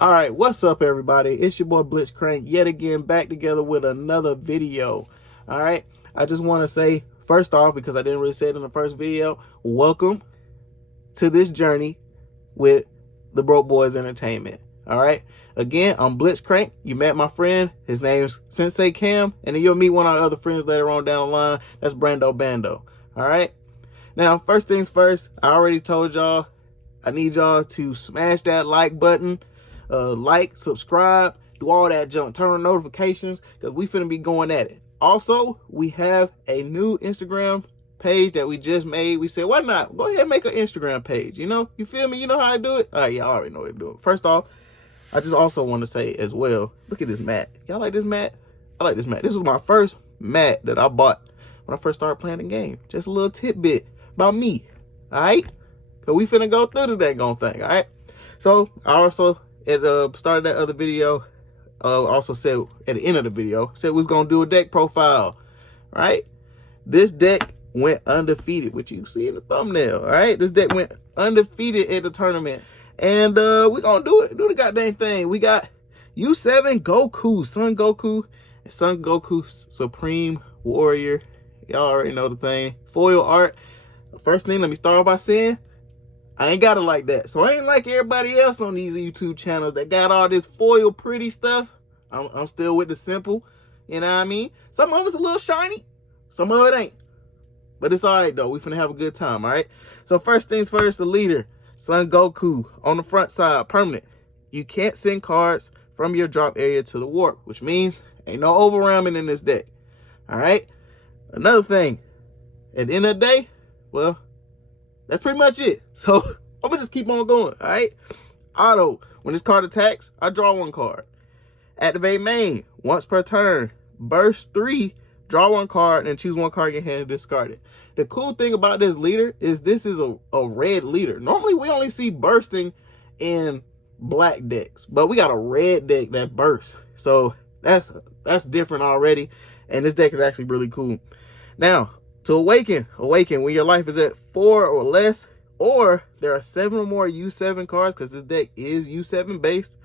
All right, what's up, everybody? It's your boy BLIX yet again back together with another video. All right, I just want to say first off, because I didn't really say it in the first video, welcome to this journey with the Broke Boys Entertainment. All right, again, I'm BLIX. You met my friend. His name's Sensei Cam, and then you'll meet one of our other friends later on down the line. That's Brando Bando. All right, now first things first, I already told y'all I need y'all to smash that like button. Like, subscribe, do all that junk, turn on notifications, because we finna be going at it. Also, we have a new Instagram page that we just made. We said, why not? Go ahead and make an Instagram page. You know, you feel me? You know how I do it? All right, y'all already know what to do. First off, I just also want to say as well, look at this mat. Y'all like this mat? I like this mat. This was my first mat that I bought when I first started playing the game. Just a little tidbit about me, all right? Because we finna go through the daggone thing, all right? So, I also started that other video, also said at the end of the video, said we was going to do a deck profile, right? This deck went undefeated, which you see in the thumbnail, all right? This deck went undefeated at the tournament, and we're going to do the goddamn thing. We got U7 Goku, Son Goku, and Son Goku Supreme Warrior. Y'all already know the thing. Foil art. First thing, let me start by saying, I ain't got it like that. So I ain't like everybody else on these YouTube channels that got all this foil pretty stuff. I'm still with the simple, you know what I mean? Some of it's a little shiny, some of it ain't. But it's all right, though. We finna have a good time, all right? So first things first, the leader, Son Goku, on the front side, permanent. You can't send cards from your drop area to the warp, which means ain't no overwhelming in this deck, all right? Another thing, at the end of the day, well, that's pretty much it. So I'm gonna just keep on going, all right? Auto, when this card attacks, I draw one card. Activate main, once per turn. Burst 3, draw one card, and choose one card in your hand and discard it. The cool thing about this leader is this is a red leader. Normally, we only see bursting in black decks, but we got a red deck that bursts. So that's different already, and this deck is actually really cool. Now, to awaken when your life is at 4 or less, or there are 7 or more U7 cards, because this deck is U7 based.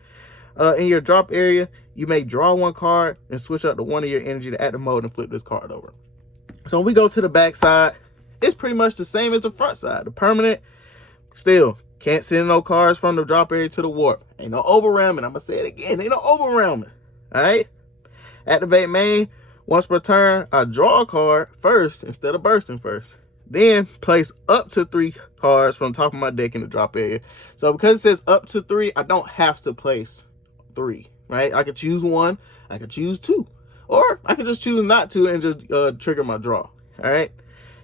In your drop area, you may draw one card and switch out to one of your energy to active mode and flip this card over. So when we go to the back side, it's pretty much the same as the front side. The permanent, still can't send no cards from the drop area to the warp. Ain't no overwhelming. I'm gonna say it again. Ain't no overwhelming. All right. Activate main. Once per turn, I draw a card first instead of bursting first. Then place up to 3 cards from the top of my deck in the drop area. So because it says up to 3, I don't have to place 3, right? I could choose 1, I could choose 2, or I could just choose not to and just trigger my draw. All right.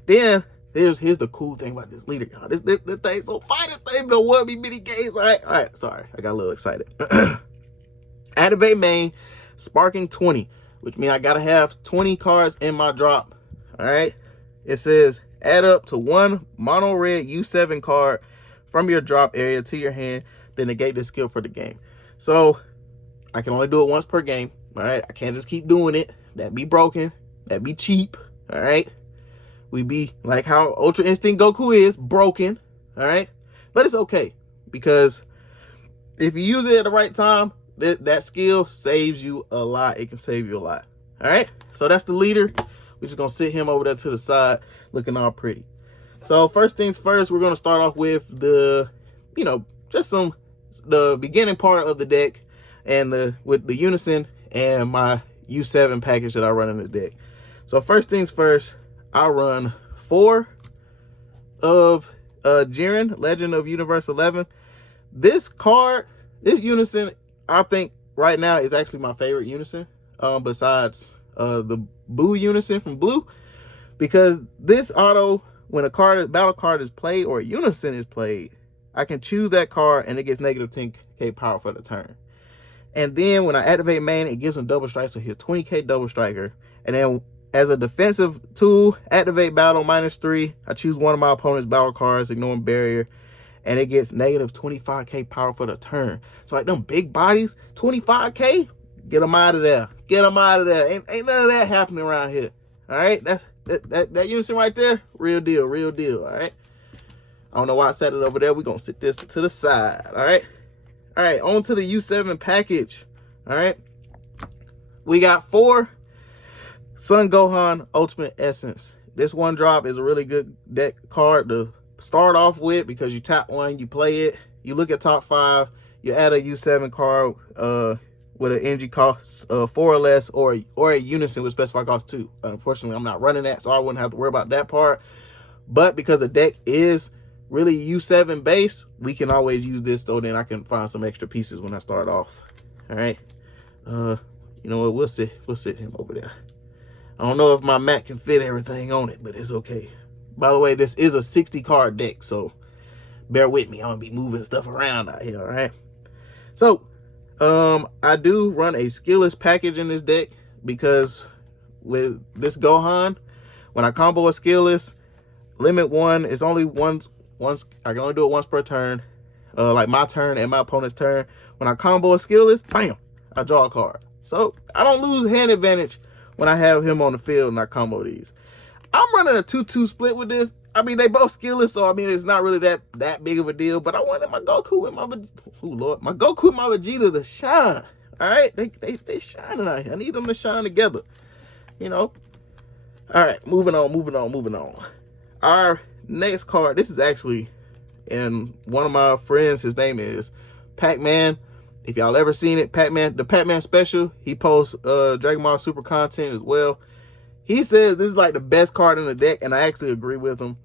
Then here's the cool thing about this leader, y'all. This thing so fine. This thing don't want me many games. All right. Sorry, I got a little excited. Activate main, sparking 20. Which means I gotta have 20 cards in my drop. All right. It says add up to 1 mono red U7 card from your drop area to your hand, then negate this skill for the game. So I can only do it once per game. All right. I can't just keep doing it. That'd be broken. That'd be cheap. All right. We be like how Ultra Instinct Goku is broken. All right. But it's okay, because if you use it at the right time, that skill saves you a lot. It can save you a lot. All right. So that's the leader. We're just going to sit him over there to the side looking all pretty. So first things first, we're going to start off with the, just the beginning part of the deck, and with the Unison and my U7 package that I run in this deck. So first things first, I run 4 of Jiren, Legend of Universe 11. This card, this Unison, I think right now is actually my favorite Unison, besides the Blue Unison from Blue, because this auto, when a battle card is played or a Unison is played, I can choose that card and it gets negative 10k power for the turn. And then when I activate main, it gives them double strike, so here's 20k double striker. And then as a defensive tool, activate battle -3. I choose one of my opponent's battle cards, ignoring barrier, and it gets negative 25k power for the turn. So like them big bodies, 25k, get them out of there. Get them out of there. Ain't none of that happening around here. All right, that Unison right there, real deal, real deal. All right. I don't know why I set it over there. We're gonna sit this to the side. All right. All right, on to the U7 package. All right, we got 4 Son Gohan Ultimate Essence. This one drop is a really good deck card to start off with because you tap one, you play it, you look at top 5, you add a U7 card with an energy cost 4 or less, or a Unison with specified cost 2. Unfortunately, I'm not running that, so I wouldn't have to worry about that part. But because the deck is really U7 base, we can always use this, so then I can find some extra pieces when I start off. All right. You know what? We'll sit him over there. I don't know if my Mac can fit everything on it, but it's okay. By the way, this is a 60 card deck, so bear with me. I'm gonna be moving stuff around out here. All right. So, I do run a Skilless package in this deck because with this Gohan, when I combo a Skilless, limit 1 is only once. I can only do it once per turn, like my turn and my opponent's turn. When I combo a Skilless, bam, I draw a card. So I don't lose hand advantage when I have him on the field and I combo these. I'm running a 2-2 split with this. I mean, they both Skilless, so I mean, it's not really that big of a deal. But I wanted my Goku and my Goku and my Vegeta to shine. All right, they shining out here. I need them to shine together. You know. All right, moving on. Our next card. This is actually in one of my friends. His name is Pac-Man. If y'all ever seen it, the Pac-Man special, he posts Dragon Ball Super content as well. He says this is like the best card in the deck, and I actually agree with him.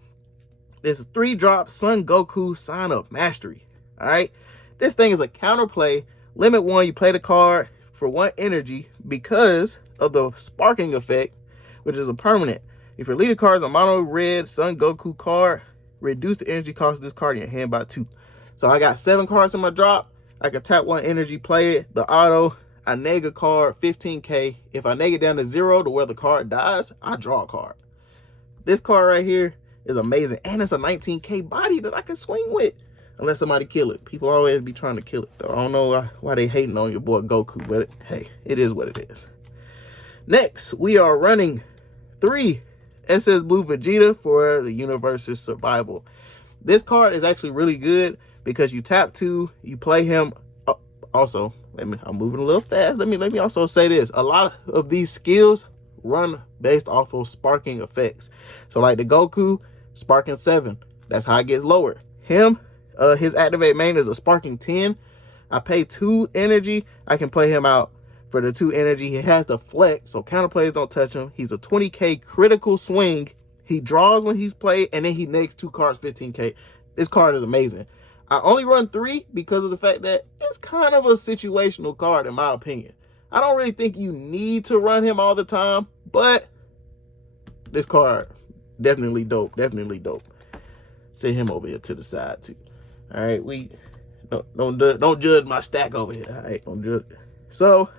This is 3-drop Son Goku Sign Up Mastery. All right, this thing is a counterplay. Limit 1, you play the card for 1 energy because of the sparking effect, which is a permanent. If your leader card is a mono red Son Goku card, reduce the energy cost of this card in your hand by 2. So I got 7 cards in my drop. I can tap 1 energy, play it, the auto. I neg a card, 15k. If I neg it down to 0 to where the card dies, I draw a card. This card right here is amazing. And it's a 19k body that I can swing with. Unless somebody kill it. People always be trying to kill it. I don't know why they hating on your boy Goku. But hey, it is what it is. Next, we are running 3 SS Blue Vegeta for the Universe's Survival. This card is actually really good because you tap 2, you play him. Oh, also, I'm moving a little fast. Let me also say this. A lot of these skills run based off of sparking effects. So like the Goku, sparking 7. That's how it gets lower. Him, his activate main is a sparking 10. I pay 2 energy. I can play him out for the 2 energy. He has the flex, so counterplays don't touch him. He's a 20k critical swing. He draws when he's played, and then he negs 2 cards, 15k. This card is amazing. I only run 3 because of the fact that it's kind of a situational card, in my opinion. I don't really think you need to run him all the time, but this card, definitely dope. Send him over here to the side, too. All right, we don't judge my stack over here. All right, don't judge. So,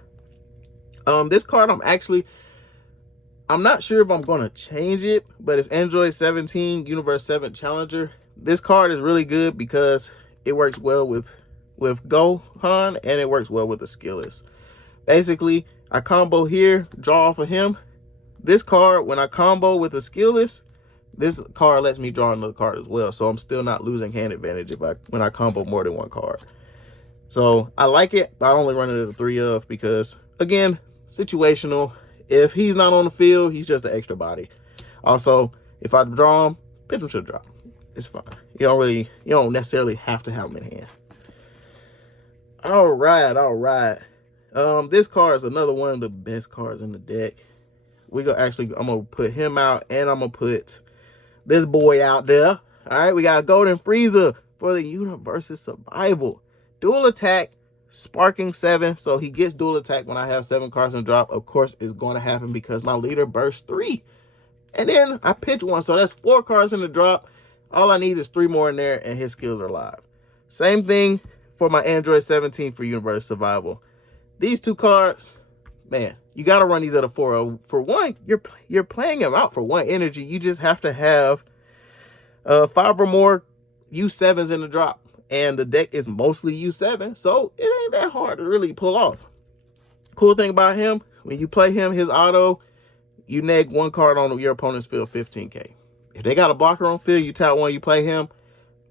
this card, I'm not sure if I'm going to change it, but it's Android 17 Universe 7 Challenger. This card is really good because it works well with Gohan, and it works well with the Skilless. Basically, I combo here, draw off of him. This card, when I combo with the Skilless, this card lets me draw another card as well. So I'm still not losing hand advantage when I combo more than 1 card. So I like it, but I only run it at a 3 of because, again, situational. If he's not on the field, he's just an extra body. Also, if I draw him, pitch him to the drop. It's fine. You don't necessarily have to have him in hand. All right. This card is another one of the best cards in the deck. I'm gonna put him out, and I'm gonna put this boy out there. All right, we got Golden Frieza for the Universe's Survival. Dual attack, sparking 7, so he gets dual attack when I have 7 cards in drop. Of course, it's going to happen because my leader bursts 3. And then I pitch 1, so that's 4 cards in the drop. All I need is 3 more in there, and his skills are live. Same thing for my Android 17 for Universe Survival. These 2 cards, man, you got to run these at a 4. For 1, you're playing them out for 1 energy. You just have to have 5 or more U7s in the drop. And the deck is mostly U7, so it ain't that hard to really pull off. Cool thing about him, when you play him, his auto, you neg 1 card on your opponent's field, 15k. If they got a blocker on field, you tap 1, you play him,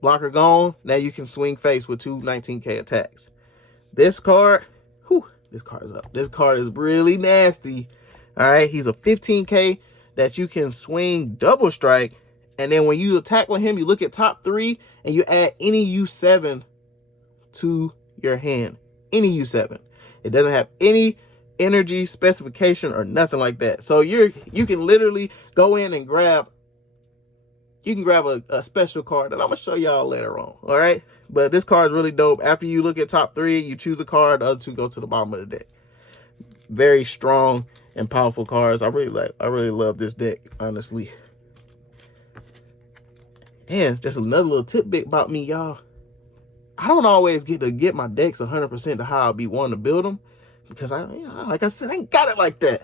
blocker gone. Now you can swing face with 2 19k attacks. This card, whew, this card is up. This card is really nasty. All right, he's a 15K that you can swing double strike. And then when you attack with him, you look at top 3 and you add any U7 to your hand. Any U7. It doesn't have any energy specification or nothing like that. So you can literally go in and grab a special card that I'm gonna show y'all later on. All right, but this card is really dope. After you look at top 3, you choose a card, the other 2 go to the bottom of the deck. Very strong and powerful cards. I really love this deck, honestly. And just another little tidbit about me, y'all. I don't always get to get my decks 100% to how I be wanting to build them, because like I said, I ain't got it like that.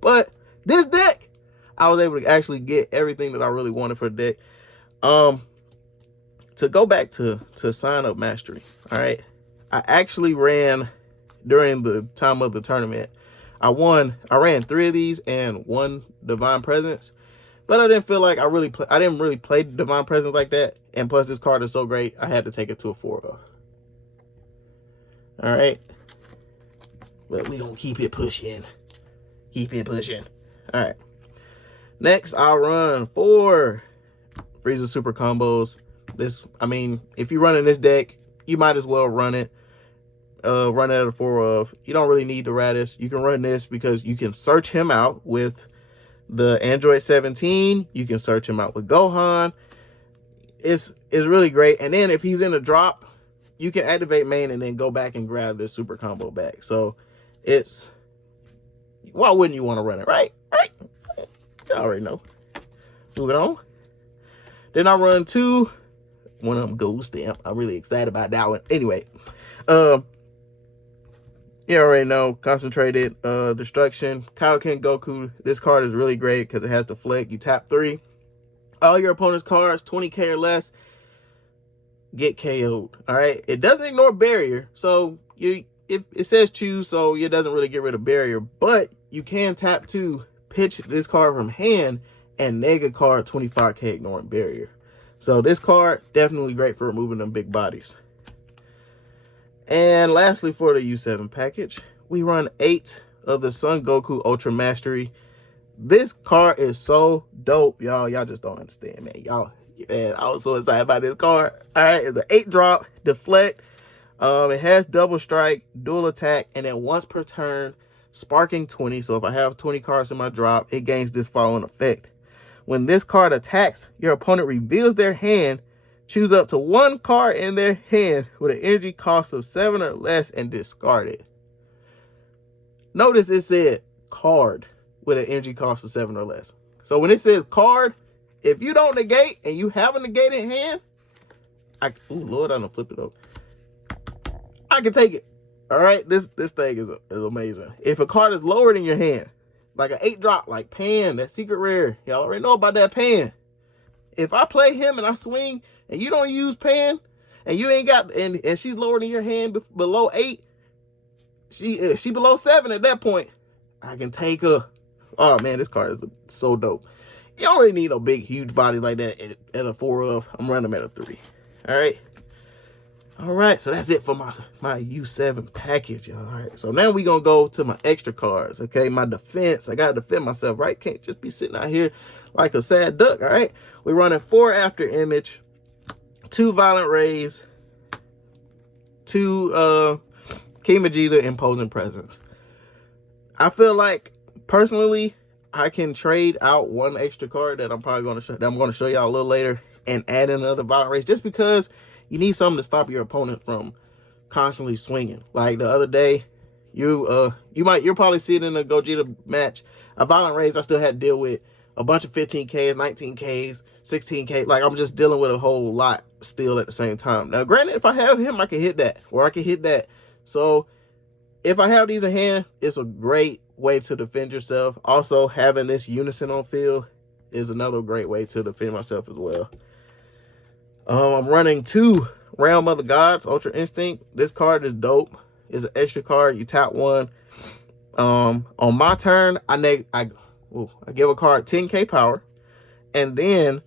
But this deck, I was able to actually get everything that I really wanted for the deck. To go back to sign up mastery, all right, I actually ran during the time of the tournament. I ran 3 of these and 1 divine presence, but I didn't feel like I didn't really play divine presence like that. And plus, this card is so great, I had to take it to a 4-0. All right, but we gonna keep it pushing. Keep it pushing. All right. Next, I'll run 4 Frieza super combos. I mean, if you're running this deck, you might as well run it. Run it at a 4 of. You don't really need the Raditz. You can run this because you can search him out with the Android 17. You can search him out with Gohan. It's really great. And then if he's in a drop, you can activate main and then go back and grab this super combo back. So why wouldn't you want to run it, right? Right? You already know. Moving on. Then I run 2. One of them gold stamp. I'm really excited about that one. Anyway, you already know. Concentrated destruction. Kaioken Goku. This card is really great because it has the flick. You tap 3. All your opponent's cards, 20K or less, get KO'd. All right. It doesn't ignore barrier. So if it says choose, so it doesn't really get rid of barrier, but you can tap 2, pitch this card from hand, and neg a card 25K ignoring barrier. So this card, definitely great for removing them big bodies. And lastly, for the U7 package, we run 8 of the Son Goku Ultra Mastery. This card is so dope, y'all. Y'all just don't understand, man. Man, I was so excited about this card. All right, it's an 8-drop, deflect. It has double strike, dual attack, and then once per turn, sparking 20. So if I have 20 cards in my drop, it gains this following effect. When this card attacks, your opponent reveals their hand, choose up to 1 card in their hand with an energy cost of 7 or less, and discard it. Notice it said card with an energy cost of 7 or less. So when it says card, if you don't negate and you have a negated hand, oh Lord, I don't flip it over. I can take it. All right, this thing is amazing. If a card is lower than your hand, like an 8-drop, like Pan, that secret rare, y'all already know about that Pan. If I play him and I swing and you don't use Pan, and you ain't got, and she's lower than your hand below 8, she below 7 at that point, I can take her. Oh man, this card is so dope. You don't really need no big, huge body like that at a 4 of. I'm running them at a 3. All right. All right, so that's it for my U7 package, y'all. All right, so now we gonna go to my extra cards, okay? My defense, I gotta defend myself, right? Can't just be sitting out here like a sad duck, all right? We're running 4 After Image, 2 Violent Rays, 2 Kimajita Imposing Presence. I feel like, personally, I can trade out 1 extra card that I'm probably gonna show y'all a little later and add in another Violent Rays, just because you need something to stop your opponent from constantly swinging. Like the other day, you'll probably see it in a Gogeta match. A Violent Rays, I still had to deal with a bunch of 15Ks, 19Ks, 16K. Like I'm just dealing with a whole lot still at the same time. Now, granted, if I have him, I can hit that, or I can hit that. So if I have these in hand, it's a great way to defend yourself. Also, having this Unison on field is another great way to defend myself as well. I'm running 2 Realm of the Gods Ultra Instinct. This card is dope. It's an extra card. You tap 1. On my turn, I give a card 10K power, and then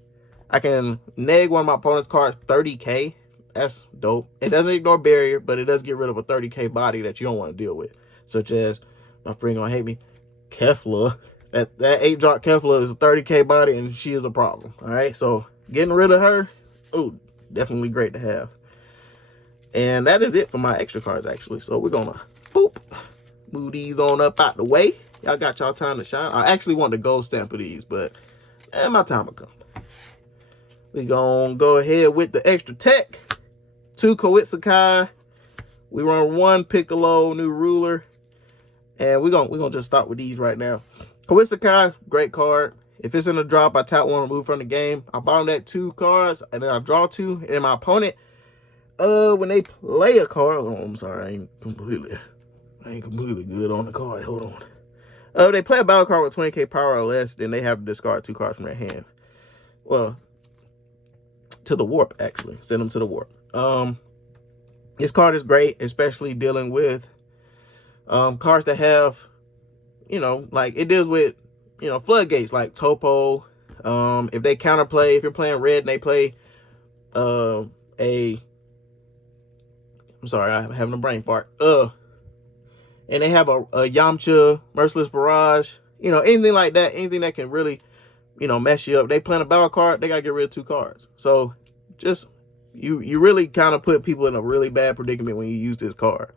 I can neg one of my opponent's cards 30K. That's dope. It doesn't ignore barrier, but it does get rid of a 30k body that you don't want to deal with. Such as, my friend gonna hate me, Kefla. That 8-drop Kefla is a 30k body, and she is a problem. All right, so getting rid of her, ooh, definitely great to have. And that is it for my extra cards, actually. So we're gonna boop, move these on up out the way. Y'all got y'all time to shine. I actually want the gold stamp of these, but my time will come. We gonna go ahead with the extra tech. 2 Koitsukai. We run 1 Piccolo, new ruler. And we're gonna just start with these right now. Koitsukai, great card. If it's in a drop, I tap 1, remove from the game. I bottom that 2 cards, and then I draw 2. And my opponent, when they play a card, oh, I'm sorry, I ain't completely good on the card. Hold on. If they play a battle card with 20k power or less, then they have to discard 2 cards from their hand. Well, to the warp, actually. Send them to the warp. This card is great, especially dealing with cards that have, you know, like it deals with, you know, floodgates like Topo. If they counterplay, if you're playing red and they play I'm sorry, I'm having a brain fart. And they have a Yamcha, Merciless Barrage, you know, anything like that, anything that can really, you know, mess you up. They playing a battle card, they gotta get rid of 2 cards. So just you really kind of put people in a really bad predicament when you use this card.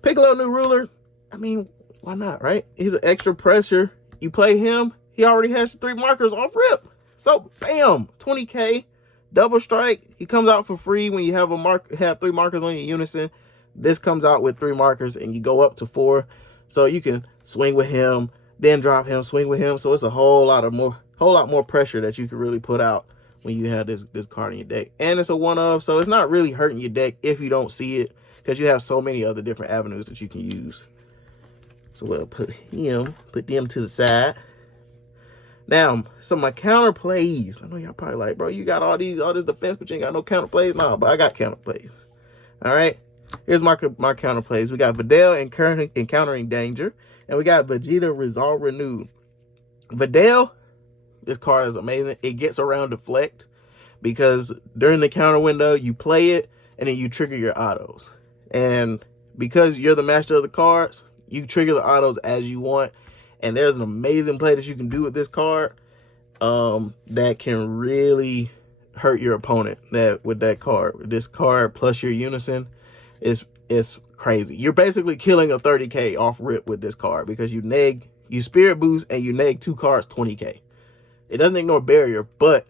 Piccolo new ruler, I mean, why not, right? He's an extra pressure. You play him, he already has 3 markers off rip. So bam, 20k, double strike. He comes out for free when you have have 3 markers on your Unison. This comes out with 3 markers and you go up to 4. So you can swing with him, then drop him, swing with him. So it's a whole lot more pressure that you can really put out when you have this card in your deck. And it's a 1-of, so it's not really hurting your deck if you don't see it, because you have so many other different avenues that you can use. So we'll put them to the side. Now, some of my counter plays. I know y'all probably like, bro, you got all this defense, but you ain't got no counter plays. Nah, but I got counter plays. All right. Here's my counter plays. We got Videl encountering danger, and we got Vegeta Resolve Renewed. Videl, this card is amazing. It gets around deflect because during the counter window, you play it and then you trigger your autos. And because you're the master of the cards, you trigger the autos as you want. And there's an amazing play that you can do with this card that can really hurt your opponent with that card. This card plus your Unison is crazy. You're basically killing a 30k off rip with this card because you spirit boost and you neg 2 cards 20k. It doesn't ignore barrier, but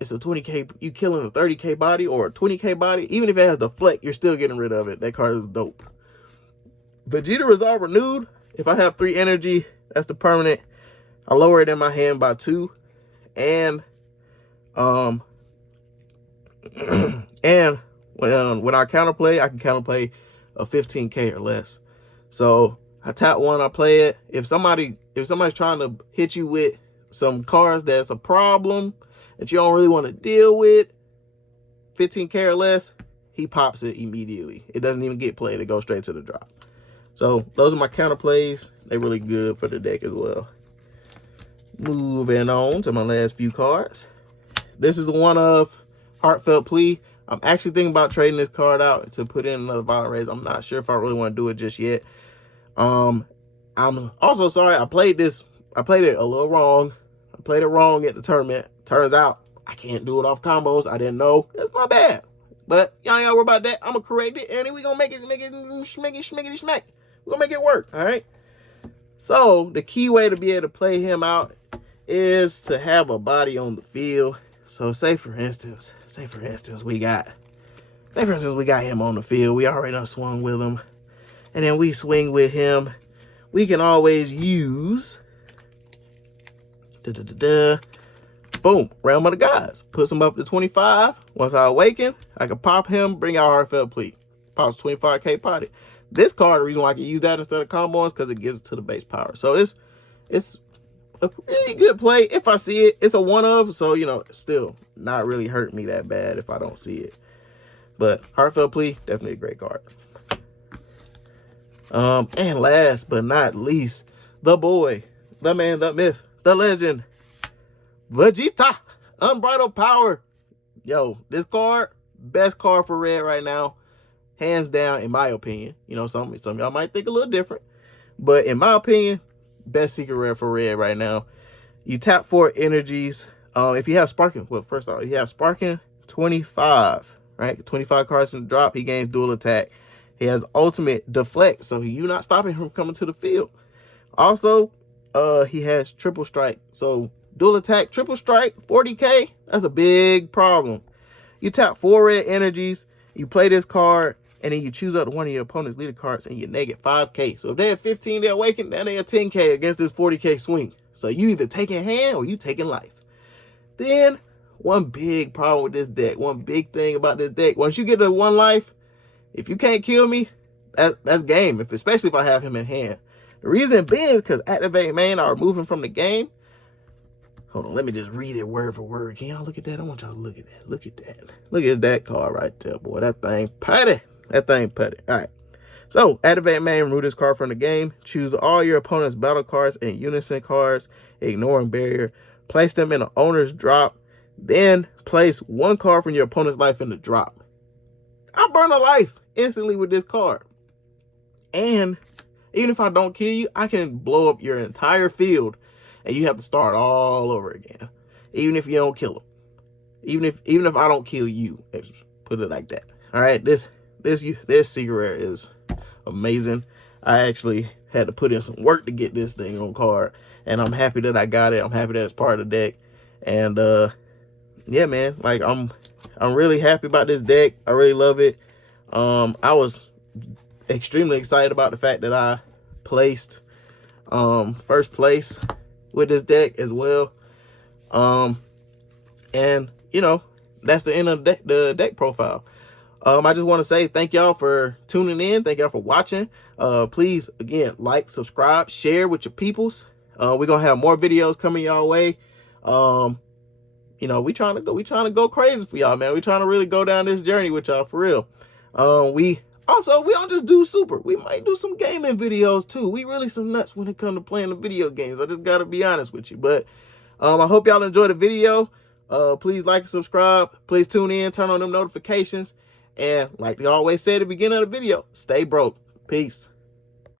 it's a 20k. You killing a 30k body or a 20k body, even if it has deflect, you're still getting rid of it. That card is dope. Vegeta Resolve Renewed. If I have 3 energy, that's the permanent. I lower it in my hand by 2, and and when I counterplay, I can counterplay a 15k or less. So I tap 1, I play it. If somebody's trying to hit you with some cards that's a problem that you don't really want to deal with, 15k or less, he pops it immediately. It doesn't even get played. It goes straight to the drop. So those are my counter plays. They're really good for the deck as well. Moving on to my last few cards. This is one of Heartfelt Plea. I'm actually thinking about trading this card out to put in another Violent Raise. I'm not sure if I really want to do it just yet. I'm also sorry I played it a little wrong. I played it wrong at the tournament. Turns out I can't do it off combos. I didn't know. That's my bad. But y'all ain't gotta worry about that. I'm gonna correct it, and then we gonna make it schmickety smack. We're gonna make it work. All right. So the key way to be able to play him out is to have a body on the field. So say for instance we got him on the field. We already done swung with him, and then we swing with him. We can always use boom, Realm of the Gods. Puts him up to 25. Once I awaken, I can pop him, bring out Heartfelt Plea. Pops 25k potty. This card, the reason why I can use that instead of combos is because it gives it to the base power. So it's a really good play. If I see it, it's a 1-of, so you know, still not really hurt me that bad if I don't see it. But Heartfelt Plea, definitely a great card. And last but not least, the boy, the man, the myth, the legend, Vegeta, Unbridled Power. Yo, this card, best card for red right now, hands down, in my opinion. You know, some of y'all might think a little different, but in my opinion, best secret rare for red right now. You tap 4 energies. If you have Sparking, well, first off, you have Sparking 25, right? 25 cards in the drop. He gains dual attack. He has ultimate deflect, so you're not stopping him from coming to the field. Also, he has triple strike. So dual attack, triple strike, 40k. That's a big problem. You tap 4 red energies. You play this card, and then you choose up one of your opponent's leader cards, and you negate 5k. So if they have 15, they awaken. Now they have 10k against this 40k swing. So you either taking hand or you taking life. Then one big problem with this deck, one big thing about this deck, once you get to 1 life, if you can't kill me, that's game. Especially if I have him in hand. The reason being is because activate main are removing from the game. Hold on, let me just read it word for word. Can y'all look at that? I want y'all to look at that. Look at that. Look at that card right there, boy. That thing putty. That thing putty. All right. So, activate main, remove this card from the game. Choose all your opponent's battle cards and Unison cards, ignoring barrier. Place them in an owner's drop. Then, place 1 card from your opponent's life in the drop. I burn a life instantly with this card. And, even if I don't kill you, I can blow up your entire field. And you have to start all over again. Even if you don't kill him. Even if I don't kill you. Let's put it like that. All right, this secret rare is amazing. I actually had to put in some work to get this thing on card, and I'm happy that I got it. I'm happy that it's part of the deck, and yeah, man, like I'm really happy about this deck. I really love it. I was extremely excited about the fact that I placed first place with this deck as well. And you know, that's the end of the deck profile. I just want to say thank y'all for tuning in. Thank y'all for watching. Please, again, like, subscribe, share with your peoples. We're gonna have more videos coming y'all way. You know, we trying to go crazy for y'all, man. We trying to really go down this journey with y'all for real. We don't just do super. We might do some gaming videos too. We really some nuts when it comes to playing the video games. I just gotta be honest with you. But I hope y'all enjoyed the video. Please like and subscribe. Please tune in, turn on them notifications. And like we always say at the beginning of the video, stay broke. Peace.